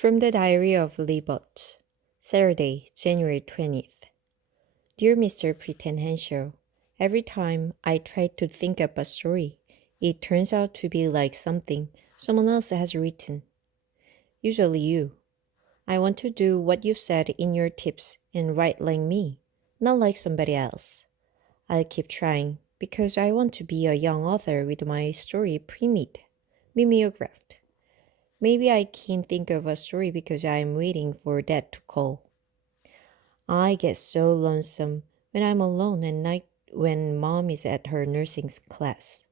From the Diary of Libot, Saturday, January 20th. Dear Mr. Henshaw, every time I try to think up a story, it turns out to be like something someone else has written. Usually you. I want to do what you said in your tips and write like me, not like somebody else. I'll keep trying because I want to be a young author with my story pre-made, mimeographed. Maybe I can't think of a story because I am waiting for that to call. I get so lonesome when I'm alone at night when Mom is at her nursing class.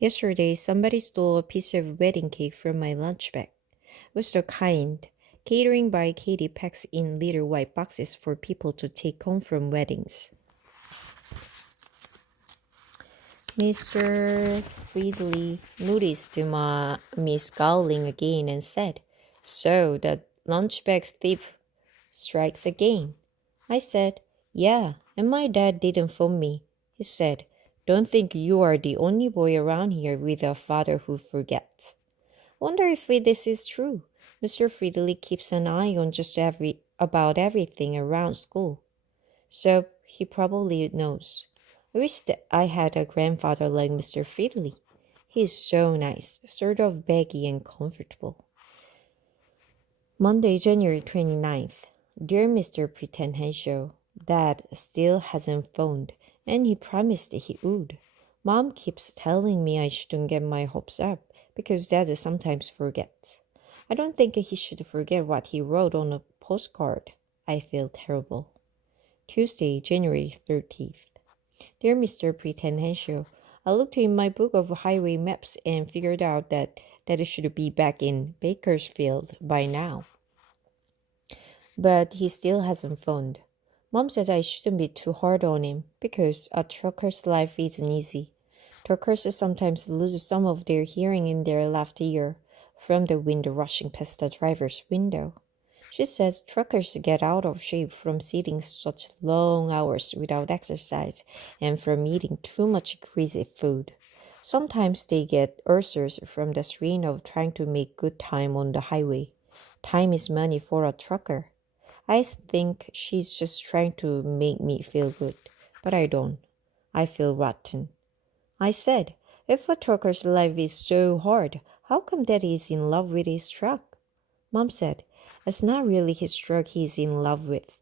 Yesterday, somebody stole a piece of wedding cake from my lunch bag. It was the kind catering by Katie packs in little white boxes for people to take home from weddings. Mr. Friedley noticed me scowling again and said, "So the lunch bag thief strikes again." I said, "Yeah, and my dad didn't phone me." He said, "Don't think you are the only boy around here with a father who forgets." Wonder if this is true. Mr. Friedley keeps an eye on just about everything around school. So he probably knows. I wish that I had a grandfather like Mr. Friedley. He is so nice, sort of baggy and comfortable. Monday, January 29th. Dear Mr. Henshaw, Dad still hasn't phoned, and he promised he would. Mom keeps telling me I shouldn't get my hopes up, because Dad sometimes forgets. I don't think he should forget what he wrote on a postcard. I feel terrible. Tuesday, January 30th. Dear Mr. Henshaw, I looked in my book of highway maps and figured out that it should be back in Bakersfield by now. But he still hasn't phoned. Mom says I shouldn't be too hard on him because a trucker's life isn't easy. Truckers sometimes lose some of their hearing in their left ear from the wind rushing past the driver's window. She says truckers get out of shape from sitting such long hours without exercise and from eating too much greasy food. Sometimes they get ulcers from the strain of trying to make good time on the highway. Time is money for a trucker. I think she's just trying to make me feel good, but I don't. I feel rotten. I said, if a trucker's life is so hard, how come Daddy is in love with his truck? Mom said, it's not really his truck he's in love with.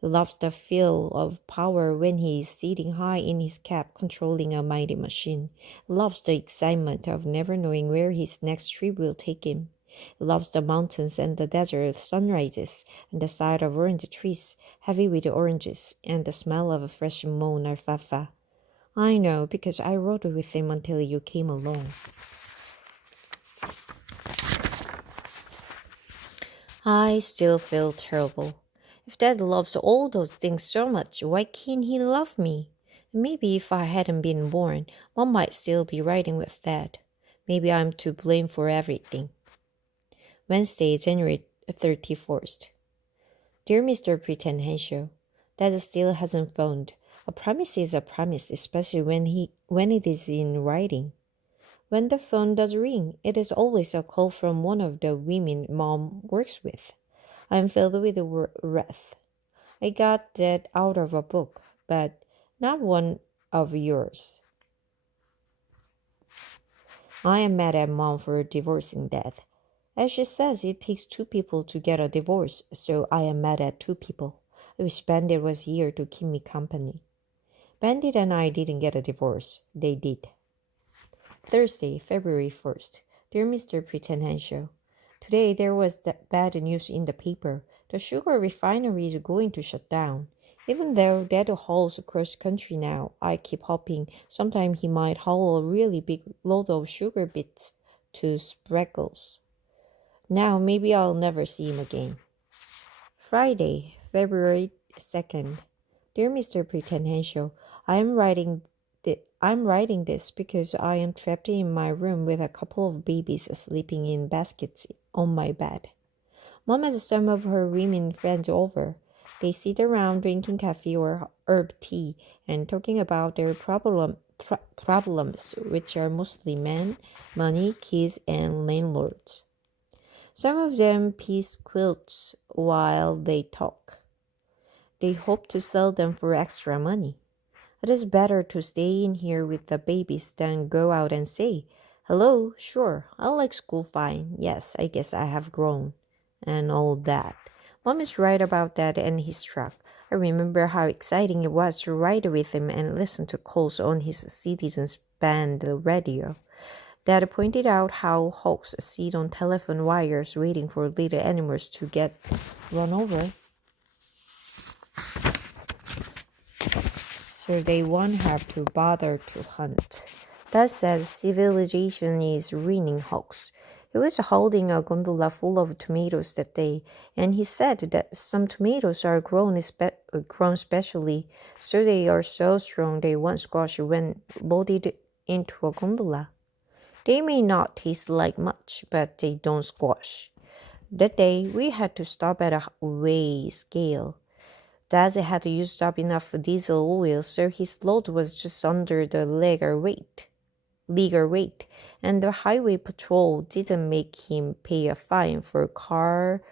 He loves the feel of power when he is sitting high in his cab controlling a mighty machine. He loves the excitement of never knowing where his next trip will take him. He loves the mountains and the desert sunrises and the sight of orange trees, heavy with oranges, and the smell of fresh mown alfalfa. I know, because I rode with him until you came along. I still feel terrible. If Dad loves all those things so much, why can't he love me? Maybe if I hadn't been born, Mom might still be riding with Dad. Maybe I'm to blame for everything. Wednesday, January 31st. Dear Mr. Henshaw, Dad still hasn't phoned. A promise is a promise, especially when it is in writing. When the phone does ring, it is always a call from one of the women Mom works with. I am filled with wrath. I got that out of a book, but not one of yours. I am mad at Mom for divorcing Dad. As she says, it takes two people to get a divorce, so I am mad at two people. I wish Bandit was here to keep me company. Bandit and I didn't get a divorce. They did. Thursday, February 1st. Dear Mr. Henshaw, today there was bad news in the paper. The sugar refinery is going to shut down. Even though Dad hauls across country now, I keep hoping sometime he might haul a really big load of sugar bits to Spreckles. Now maybe I'll never see him again. Friday, February 2nd. Dear Mr. Henshaw, I'm writing this because I am trapped in my room with a couple of babies sleeping in baskets on my bed. Mom has some of her women friends over. They sit around drinking coffee or herb tea and talking about their problems, which are mostly men, money, kids, and landlords. Some of them piece quilts while they talk. They hope to sell them for extra money. It is better to stay in here with the babies than go out and say, "Hello, sure, I like school fine. Yes, I guess I have grown," and all that. Mom is right about that, and he's struck. I remember how exciting it was to ride with him and listen to calls on his Citizens Band radio. Dad pointed out how hawks sit on telephone wires waiting for little animals to get run over, so they won't have to bother to hunt. Dad says civilization is ruining hawks. He was holding a gondola full of tomatoes that day, and he said that some tomatoes are grown specially, so they are so strong they won't squash when loaded into a gondola. They may not taste like much, but they don't squash. That day, we had to stop at a weigh scale. Dad had used up enough diesel oil, so his load was just under the legal weight, and the highway patrol didn't make him pay a fine for a car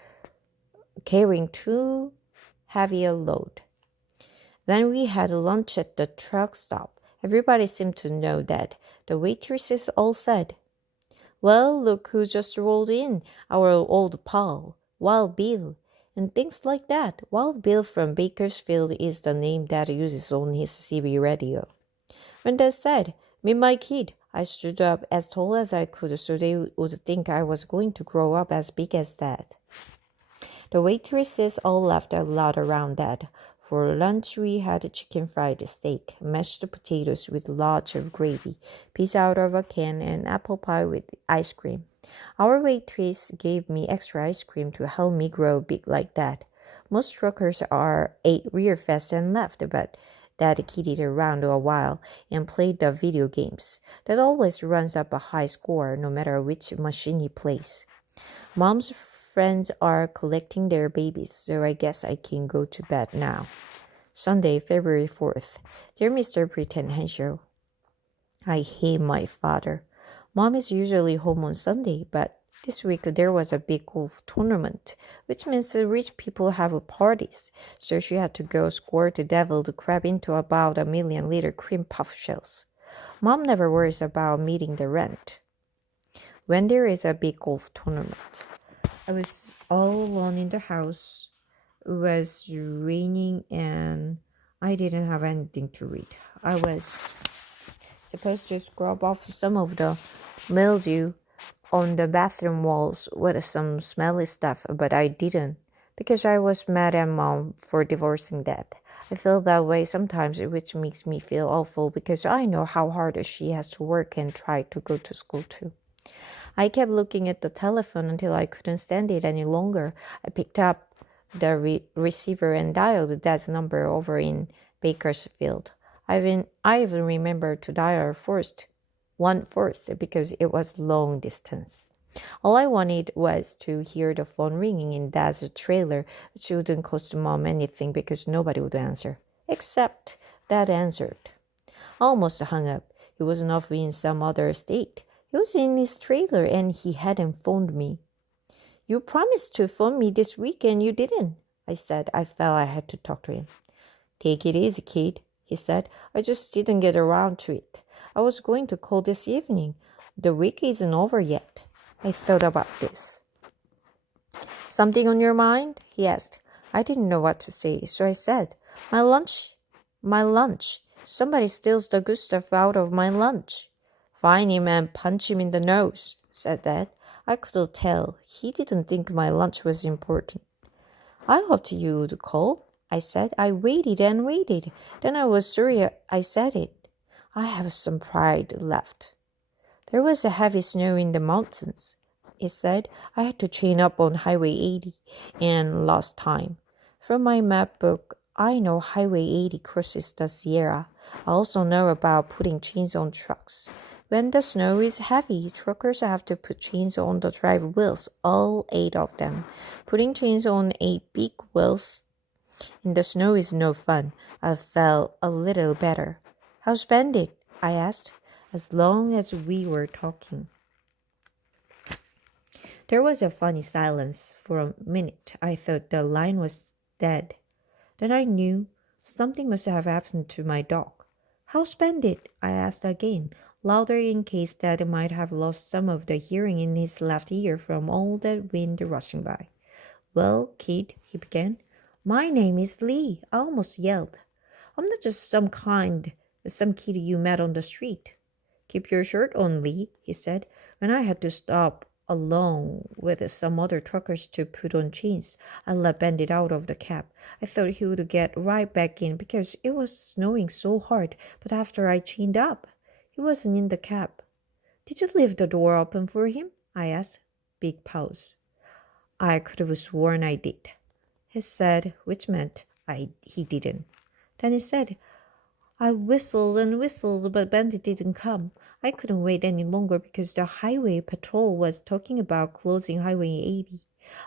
carrying too heavy a load. Then we had lunch at the truck stop. Everybody seemed to know that. The waitresses all said, "Well, look who just rolled in, our old pal, Wild Bill," and things like that. Wild Bill from Bakersfield is the name Dad uses on his CB radio. When Dad said, "Meet my kid," I stood up as tall as I could so they would think I was going to grow up as big as Dad. The waitresses all laughed out loud around Dad. For lunch, we had chicken fried steak, mashed potatoes with lots of gravy, peas out of a can, and apple pie with ice cream. Our waitress gave me extra ice cream to help me grow big like that. Most truckers ate real fast and left, but Dad kidded around a while and played the video games. That always runs up a high score, no matter which machine he plays. Mom's friends are collecting their babies, so I guess I can go to bed now. Sunday, February 4th. Dear Mr. Pretend Henshaw, I hate my father. Mom is usually home on Sunday, but this week there was a big golf tournament, which means the rich people have parties, so she had to go squirt the deviled crab into about 1,000,000 little cream puff shells. Mom never worries about meeting the rent when there is a big golf tournament. I was all alone in the house. It was raining and I didn't have anything to read. I was supposed to scrub off some of the mildew on the bathroom walls with some smelly stuff, but I didn't because I was mad at Mom for divorcing Dad. I feel that way sometimes, which makes me feel awful because I know how hard she has to work and try to go to school too. I kept looking at the telephone until I couldn't stand it any longer. I picked up the receiver and dialed Dad's number over in Bakersfield. I even remembered to dial one first because it was long distance. All I wanted was to hear the phone ringing in Dad's trailer, which wouldn't cost Mom anything because nobody would answer. Except Dad answered. I almost hung up. He wasn't off in some other state. He was in his trailer and he hadn't phoned me. "You promised to phone me this week and you didn't," I said. I felt I had to talk to him. "Take it easy, kid," he said. "I just didn't get around to it. I was going to call this evening. The week isn't over yet." I thought about this. "Something on your mind?" he asked. I didn't know what to say, so I said, My lunch. Somebody steals the good stuff out of my lunch." "Find him and punch him in the nose," said Dad. I could tell he didn't think my lunch was important. "I hoped you would call," I said. I waited and waited. Then I was sorry I said it. I have some pride left. "There was a heavy snow in the mountains," he said. "I had to chain up on Highway 80 and lost time. From my map book, I know Highway 80 crosses the Sierra. I also know about putting chains on trucks. When the snow is heavy, truckers have to put chains on the drive wheels, all 8 of them. Putting chains on 8 big wheels in the snow is no fun." I felt a little better. "How's Bandit?" I asked, as long as we were talking. There was a funny silence. For a minute, I thought the line was dead. Then I knew something must have happened to my dog. How's Bandit? I asked again, louder in case Dad might have lost some of the hearing in his left ear from all that wind rushing by. Well, kid, he began. My name is Lee. I almost yelled. I'm not just some kid you met on the street. Keep your shirt on, Lee, he said. When I had to stop along with some other truckers to put on chains, I let Bandit out of the cab. I thought he would get right back in because it was snowing so hard, but after I chained up, he wasn't in the cab. Did you leave the door open for him? I asked. Big pause. I could have sworn I did. He said, which meant he didn't. Then he said, I whistled and whistled, but Bandit didn't come. I couldn't wait any longer because the highway patrol was talking about closing Highway 80.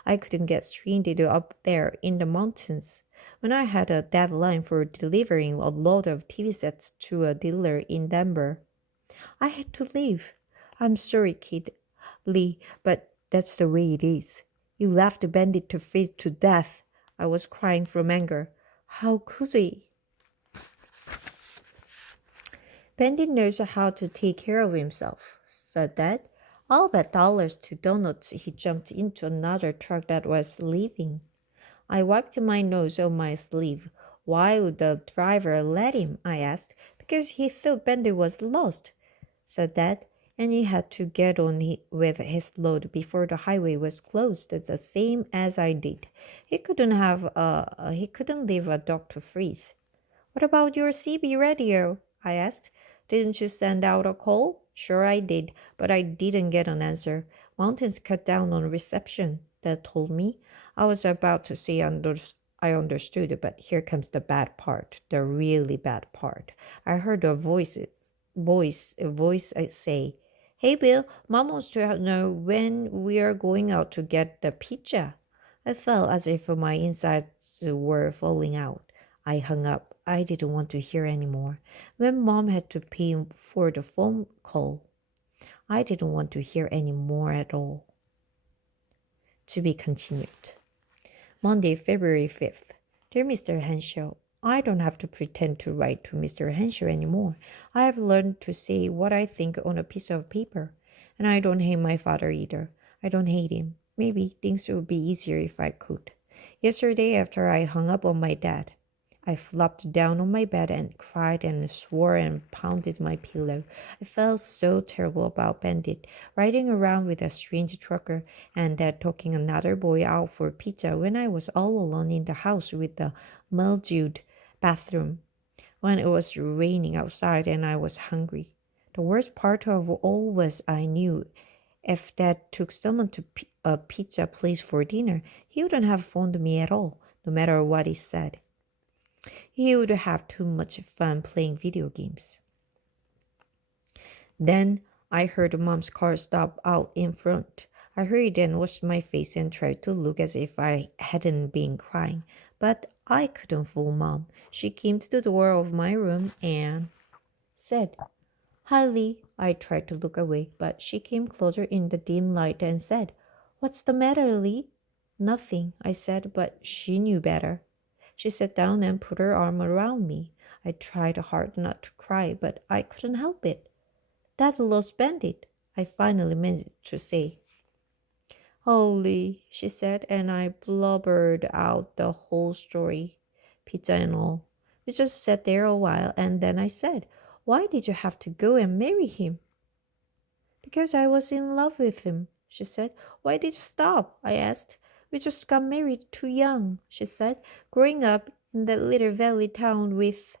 I couldn't get stranded up there in the mountains when I had a deadline for delivering a load of TV sets to a dealer in Denver. I had to leave. I'm sorry, kid, Lee, but that's the way it is. You left Bandit to freeze to death. I was crying from anger. How could he? Bandit knows how to take care of himself, said Dad. I'll bet dollars to donuts he jumped into another truck that was leaving. I wiped my nose on my sleeve. Why would the driver let him? I asked. Because he thought Bandit was lost, said Dad, and he had to get on with his load before the highway was closed. It's the same as I did. He couldn't leave a dog to freeze. What about your CB radio? I asked. Didn't you send out a call? Sure I did, but I didn't get an answer. Mountains cut down on reception, Dad told me. I was about to say I understood, but here comes the bad part, the really bad part. I heard a voice say, Hey Bill, Mom wants to know when we are going out to get the pizza. I felt as if my insides were falling out. I hung up. I didn't want to hear anymore. When Mom had to pay for the phone call, I didn't want to hear any more at all. To be continued. Monday, February 5th. Dear Mr. Henshaw, I don't have to pretend to write to Mr. Henshaw anymore. I have learned to say what I think on a piece of paper. And I don't hate my father either. I don't hate him. Maybe things would be easier if I could. Yesterday, after I hung up on my dad, I flopped down on my bed and cried and swore and pounded my pillow. I felt so terrible about Bandit, riding around with a strange trucker and Dad talking another boy out for pizza when I was all alone in the house with the mildewed bathroom, when it was raining outside and I was hungry. The worst part of all was I knew if Dad took someone to a pizza place for dinner, he wouldn't have phoned me at all, no matter what he said. He would have too much fun playing video games. Then I heard Mom's car stop out in front. I hurried and washed my face and tried to look as if I hadn't been crying. But I couldn't fool Mom. She came to the door of my room and said, Hi, Lee. I tried to look away, but she came closer in the dim light and said, What's the matter, Lee? Nothing, I said, but she knew better. She sat down and put her arm around me. I tried hard not to cry, but I couldn't help it. Dad lost Bandit, I finally managed to say. Holy, she said, and I blubbered out the whole story, pizza and all. We just sat there a while, and then I said, Why did you have to go and marry him? Because I was in love with him, she said. Why did you stop? I asked. We just got married too young, she said. Growing up in that little valley town with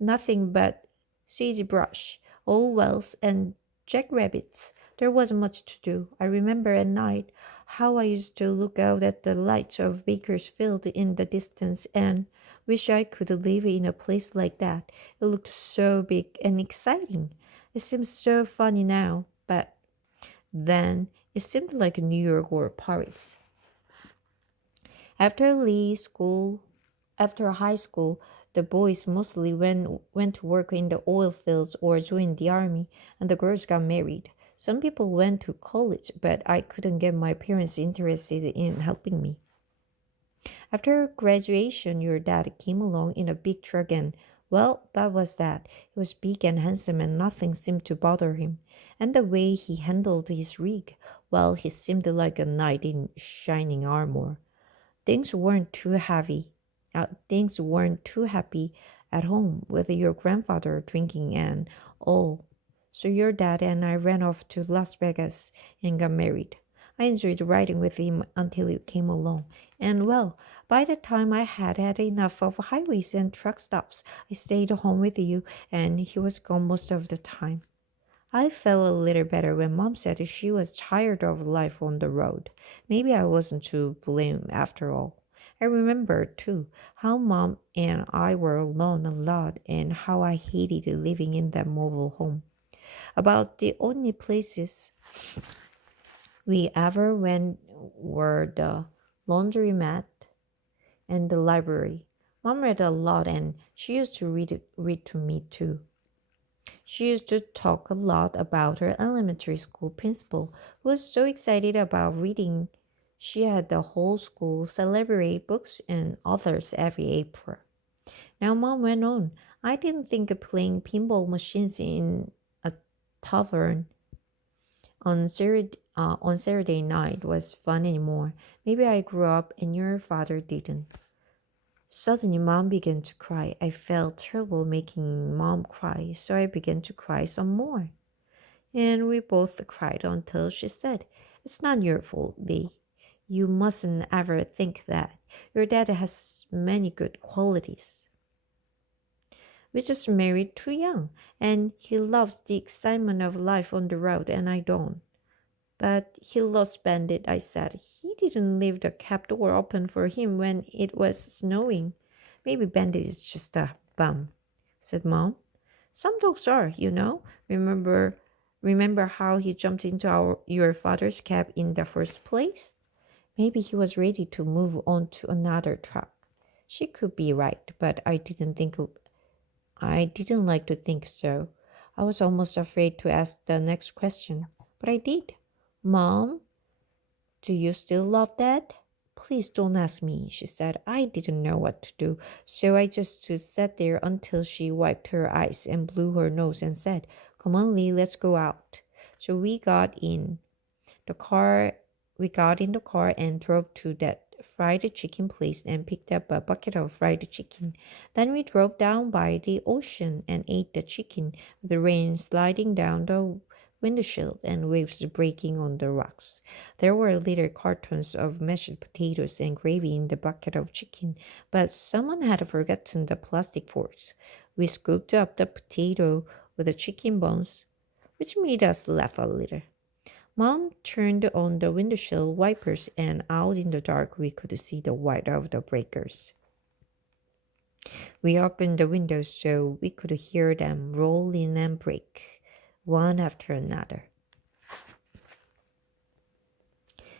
nothing but sagebrush, old wells, and jackrabbits, there wasn't much to do. I remember at night how I used to look out at the lights of Bakersfield in the distance and wish I could live in a place like that. It looked so big and exciting. It seems so funny now, but then it seemed like New York or Paris. After high school, the boys mostly went to work in the oil fields or joined the army, and the girls got married. Some people went to college, but I couldn't get my parents interested in helping me. After graduation, your dad came along in a big truck and, well, that was that. He was big and handsome and nothing seemed to bother him. And the way he handled his rig, well, he seemed like a knight in shining armor. Things weren't too heavy. Things weren't too happy at home with your grandfather drinking and all. So your dad and I ran off to Las Vegas and got married. I enjoyed riding with him until you came along. And well, by the time I had had enough of highways and truck stops, I stayed home with you and he was gone most of the time. I felt a little better when Mom said she was tired of life on the road. Maybe I wasn't to blame after all. I remember, too, how Mom and I were alone a lot and how I hated living in that mobile home. About the only places we ever went were the laundromat and the library. Mom read a lot and she used to read to me too. She used to talk a lot about her elementary school principal, who was so excited about reading. She had the whole school celebrate books and authors every April. Now, Mom went on. I didn't think playing pinball machines in a tavern on Saturday night was fun anymore. Maybe I grew up and your father didn't. Suddenly, Mom began to cry. I felt terrible making Mom cry, so I began to cry some more. And we both cried until she said, "It's not your fault, Lee. You mustn't ever think that. Your dad has many good qualities. We just married too young, and he loves the excitement of life on the road, and I don't." "But he loves Bandit," I said. "He didn't leave the cab door open for him when it was snowing." "Maybe Bandit is just a bum," said Mom. "Some dogs are, you know. Remember how he jumped into your father's cab in the first place? Maybe he was ready to move on to another truck." She could be right, but I didn't like to think so. I was almost afraid to ask the next question, but I did. "Mom, do you still love Dad?" "Please don't ask me," she said. I didn't know what to do, so I just sat there until she wiped her eyes and blew her nose and said, "Come on, Lee, let's go out." So we got in the car and drove to that fried chicken place and picked up a bucket of fried chicken. Then we drove down by the ocean and ate the chicken with the rain sliding down the windshield and waves breaking on the rocks. There were little cartons of mashed potatoes and gravy in the bucket of chicken, but someone had forgotten the plastic forks. We scooped up the potato with the chicken bones, which made us laugh a little. Mom turned on the windshield wipers, and out in the dark we could see the white of the breakers. We opened the windows so we could hear them roll in and break, one after another.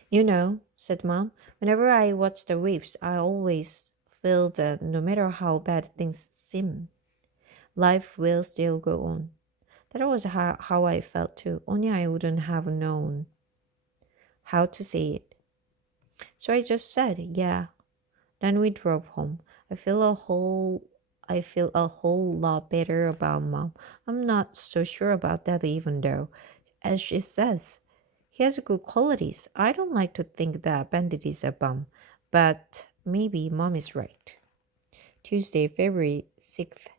"You know," said Mom, "whenever I watch the waves, I always feel that no matter how bad things seem, life will still go on." That was how I felt too, only I wouldn't have known how to say it. So I just said, "Yeah." Then we drove home. I feel a whole lot better about Mom. I'm not so sure about that even though, as she says, he has good qualities. I don't like to think that Bandit is a bum, but maybe Mom is right. Tuesday, February 6th.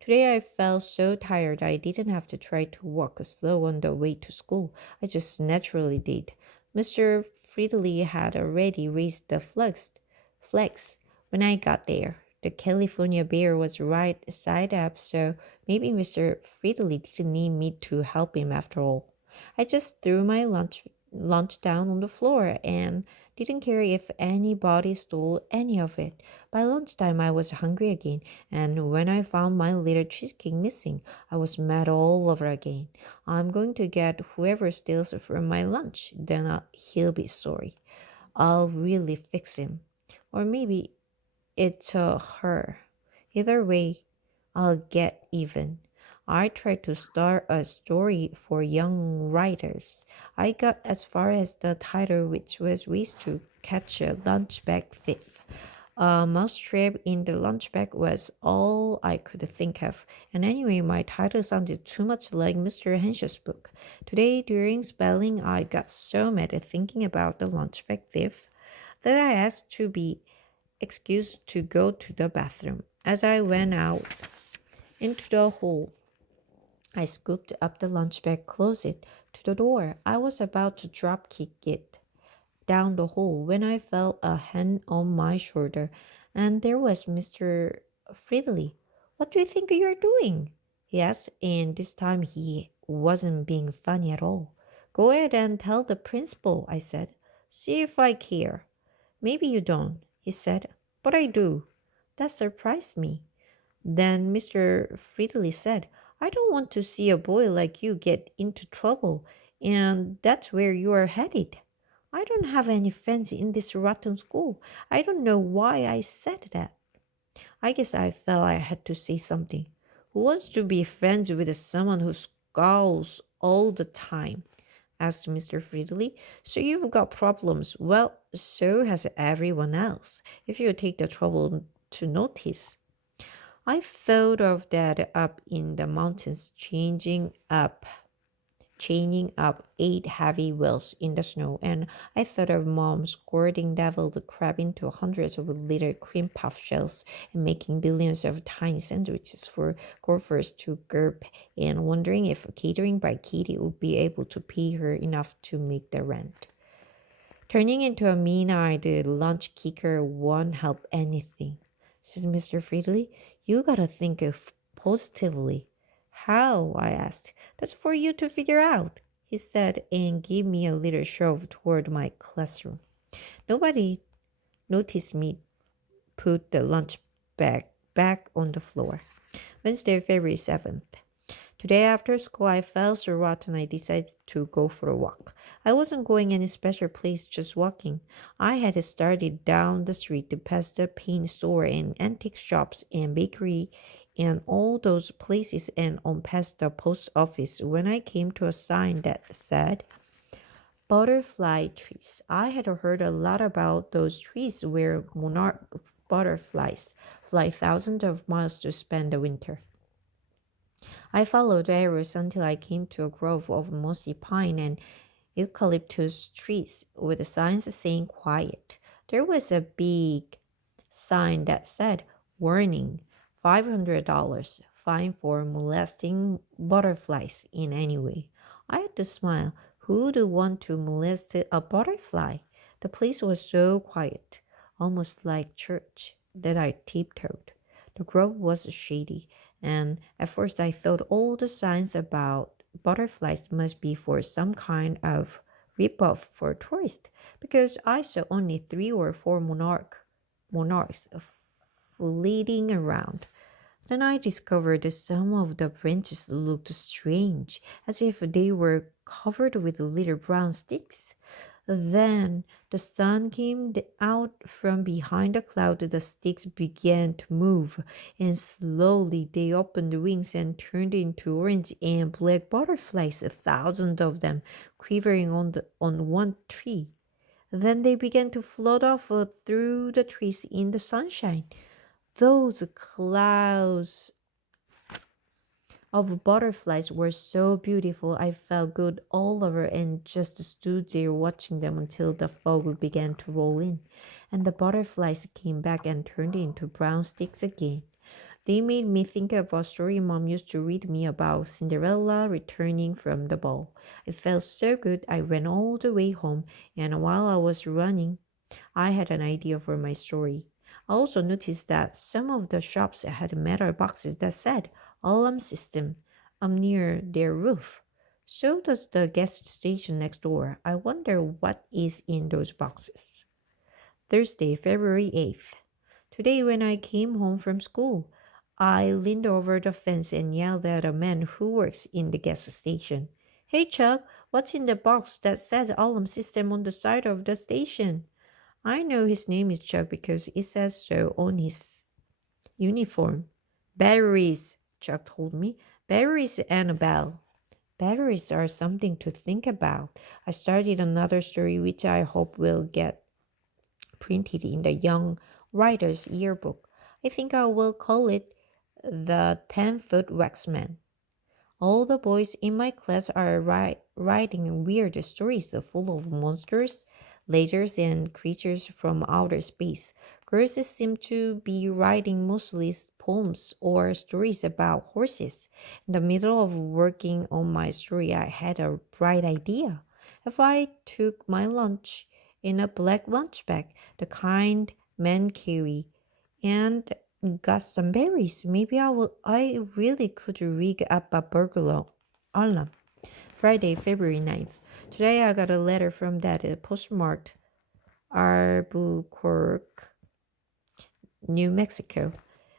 Today I felt so tired I didn't have to try to walk slow on the way to school. I just naturally did. Mr. Friedley had already raised the flags when I got there. The California bear was right side up, so maybe Mr. Friedley didn't need me to help him after all. I just threw my lunch down on the floor and didn't care if anybody stole any of it. By lunchtime, I was hungry again, and when I found my little cheesecake missing, I was mad all over again. I'm going to get whoever steals from my lunch, then he'll be sorry. I'll really fix him. Or maybe it's her. Either way, I'll get even. I tried to start a story for young writers. I got as far as the title, which was Ways to Catch a Lunchbag Thief. A mousetrap in the lunchbag was all I could think of, and anyway, my title sounded too much like Mr. Henshaw's book. Today, during spelling, I got so mad at thinking about the lunchbag thief that I asked to be excused to go to the bathroom. As I went out into the hall, I scooped up the lunchbag, closed it to the door. I was about to drop kick it down the hall when I felt a hand on my shoulder, and there was Mr. Fridley. "What do you think you're doing?" he asked, and this time he wasn't being funny at all. "Go ahead and tell the principal," I said. "See if I care." "Maybe you don't," he said, "but I do." That surprised me. Then Mr. Fridley said, "I don't want to see a boy like you get into trouble, and that's where you are headed. I don't have any friends in this rotten school. I don't know why I said that. I guess I felt I had to say something. Who wants to be friends with someone who scowls all the time?" asked Mr. Fridley. "So you've got problems. Well, so has everyone else, if you take the trouble to notice. I thought of that up in the mountains, chaining up 8 heavy wheels in the snow, and I thought of Mom squirting deviled crab into hundreds of little cream puff shells and making billions of tiny sandwiches for golfers to gulp, and wondering if catering by Kitty would be able to pay her enough to make the rent. Turning into a mean-eyed lunch kicker won't help anything," said Mr. Fridley. "You gotta think of positively." "How?" I asked. "That's for you to figure out," he said, and gave me a little shove toward my classroom. Nobody noticed me put the lunch bag back on the floor. Wednesday, February 7th. Today after school, I felt so rotten I decided to go for a walk. I wasn't going any special place, just walking. I had started down the street past the paint store and antique shops and bakery and all those places and on past the post office when I came to a sign that said butterfly trees. I had heard a lot about those trees where monarch butterflies fly thousands of miles to spend the winter. I followed the arrows until I came to a grove of mossy pine and eucalyptus trees with signs saying quiet. There was a big sign that said, "Warning, $500, fine for molesting butterflies in any way." I had to smile. Who'd want to molest a butterfly? The place was so quiet, almost like church, that I tiptoed. The grove was shady, and at first I thought all the signs about butterflies must be for some kind of rip-off for tourists, because I saw only 3 or 4 monarchs fleeting around. Then I discovered that some of the branches looked strange, as if they were covered with little brown sticks. Then the sun came out from behind a cloud. The sticks began to move, and slowly they opened wings and turned into orange and black butterflies, thousands of them quivering on one tree. Then they began to float off through the trees in the sunshine. Those clouds of butterflies were so beautiful. I felt good all over and just stood there watching them until the fog began to roll in, and the butterflies came back and turned into brown sticks again. They made me think of a story Mom used to read me about Cinderella returning from the ball. It felt so good I ran all the way home, and while I was running, I had an idea for my story. I also noticed that some of the shops had metal boxes that said alarm system near their roof. So does the gas station next door. I wonder what is in those boxes. Thursday, February 8th. Today when I came home from school, I leaned over the fence and yelled at a man who works in the gas station. "Hey Chuck, what's in the box that says alarm system on the side of the station?" I know his name is Chuck because it says so on his uniform. "Batteries," Chuck told me. Batteries and a bell. Batteries are something to think about. I started another story which I hope will get printed in the Young Writer's Yearbook. I think I will call it The 10-Foot Waxman. All the boys in my class are writing weird stories full of monsters, lasers, and creatures from outer space. Girls seem to be writing mostly poems or stories about horses. In the middle of working on my story, I had a bright idea. If I took my lunch in a black lunch bag, the kind men carry, and got some berries, maybe I really could rig up a burglar alarm. Friday, February 9th. Today I got a letter from Dad postmarked Albuquerque, New Mexico.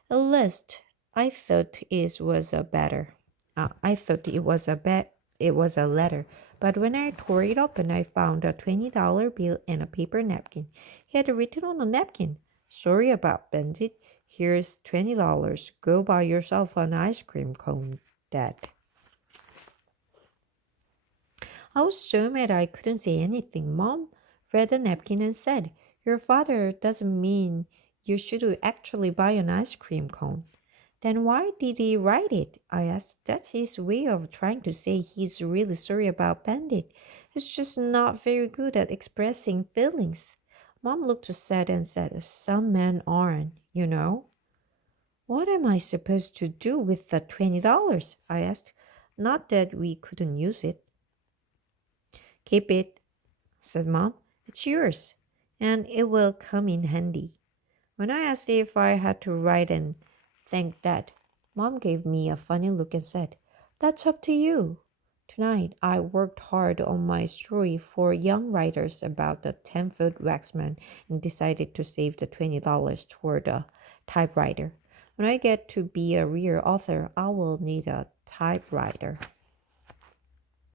A list. I thought it was a letter, but when I tore it open, I found a $20 bill and a paper napkin. He had written on a napkin, "Sorry about Bandit. Here's $20. Go buy yourself an ice cream cone, Dad." I was so mad I couldn't say anything. Mom read the napkin and said, "Your father doesn't mean you should actually buy an ice cream cone." "Then why did he write it?" I asked. "That's his way of trying to say he's really sorry about Bandit. He's just not very good at expressing feelings." Mom looked sad and said, "Some men aren't, you know." "What am I supposed to do with the $20? I asked. "Not that we couldn't use it." "Keep it," said Mom. "It's yours, and it will come in handy." When I asked if I had to write and thank Dad, Mom gave me a funny look and said, "That's up to you." Tonight, I worked hard on my story for Young Writers about the 10-foot waxman and decided to save the $20 toward a typewriter. When I get to be a real author, I will need a typewriter.